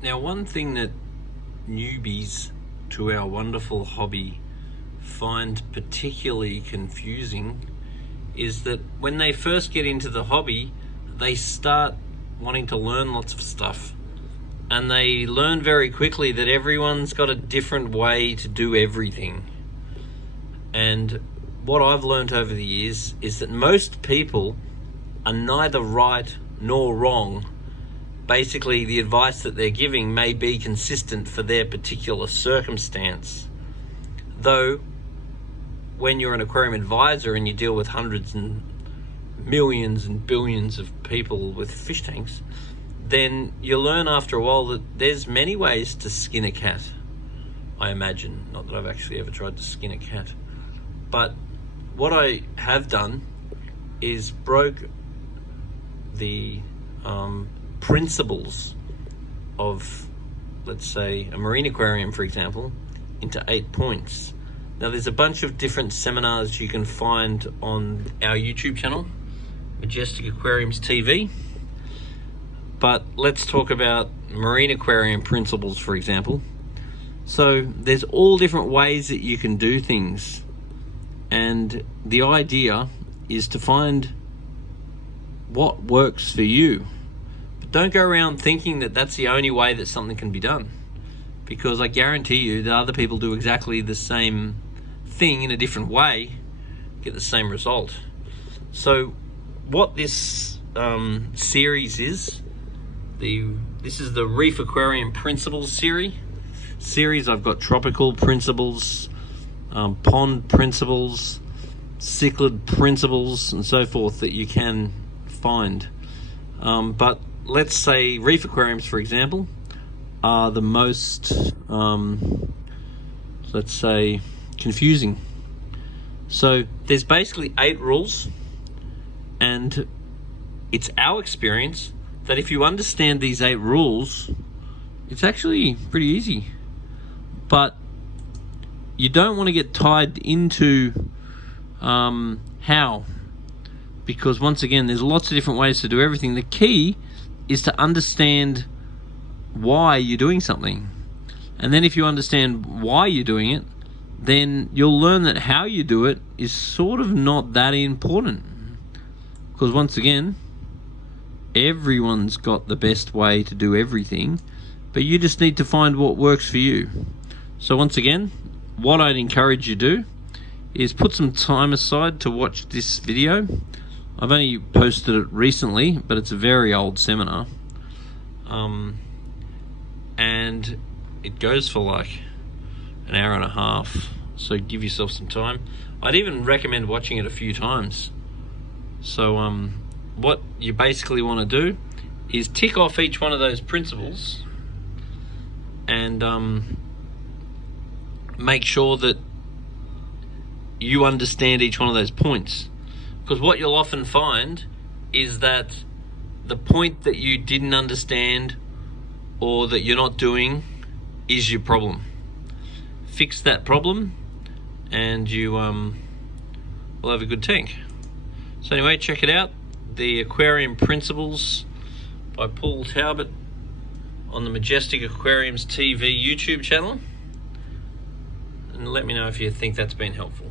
Now, one thing that newbies to our wonderful hobby find particularly confusing is that when they first get into the hobby, they start wanting to learn lots of stuff. And they learn very quickly that everyone's got a different way to do everything. And what I've learned over the years is that most people are neither right nor wrong. Basically, the advice that they're giving may be consistent for their particular circumstance. Though, when you're an aquarium advisor and you deal with hundreds and millions and billions of people with fish tanks, then you learn after a while that there's many ways to skin a cat, I imagine. Not that I've actually ever tried to skin a cat. But what I have done is broke the principles of, let's say, a marine aquarium, for example, into 8 points. Now, there's a bunch of different seminars you can find on our YouTube channel, Majestic Aquariums TV. But let's talk about marine aquarium principles, for example. So there's all different ways that you can do things. And the idea is to find what works for you. But don't go around thinking that that's the only way that something can be done. Because I guarantee you that other people do exactly the same thing in a different way, get the same result. So what this series is, this is the Reef Aquarium Principles series. I've got tropical principles, pond principles, cichlid principles, and so forth that you can find. But let's say reef aquariums, for example, are the most, let's say, confusing. So there's basically 8 rules, and it's our experience that if you understand these 8 rules, it's actually pretty easy. But you don't want to get tied into how, because once again, there's lots of different ways to do everything. The key is to understand why you're doing something. And then if you understand why you're doing it, then you'll learn that how you do it is sort of not that important. Because once again, everyone's got the best way to do everything, but you just need to find what works for you. So once again, what I'd encourage you to do is put some time aside to watch this video. I've only posted it recently, but it's a very old seminar. And it goes for like an hour and a half, so give yourself some time. I'd even recommend watching it a few times. So what you basically want to do is tick off each one of those principles and make sure that you understand each one of those points. Because what you'll often find is that the point that you didn't understand or that you're not doing is your problem. Fix that problem and you will have a good tank. So anyway, check it out, the Aquarium Principles by Paul Talbot on the Majestic Aquariums TV YouTube channel, and let me know if you think that's been helpful.